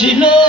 She knows.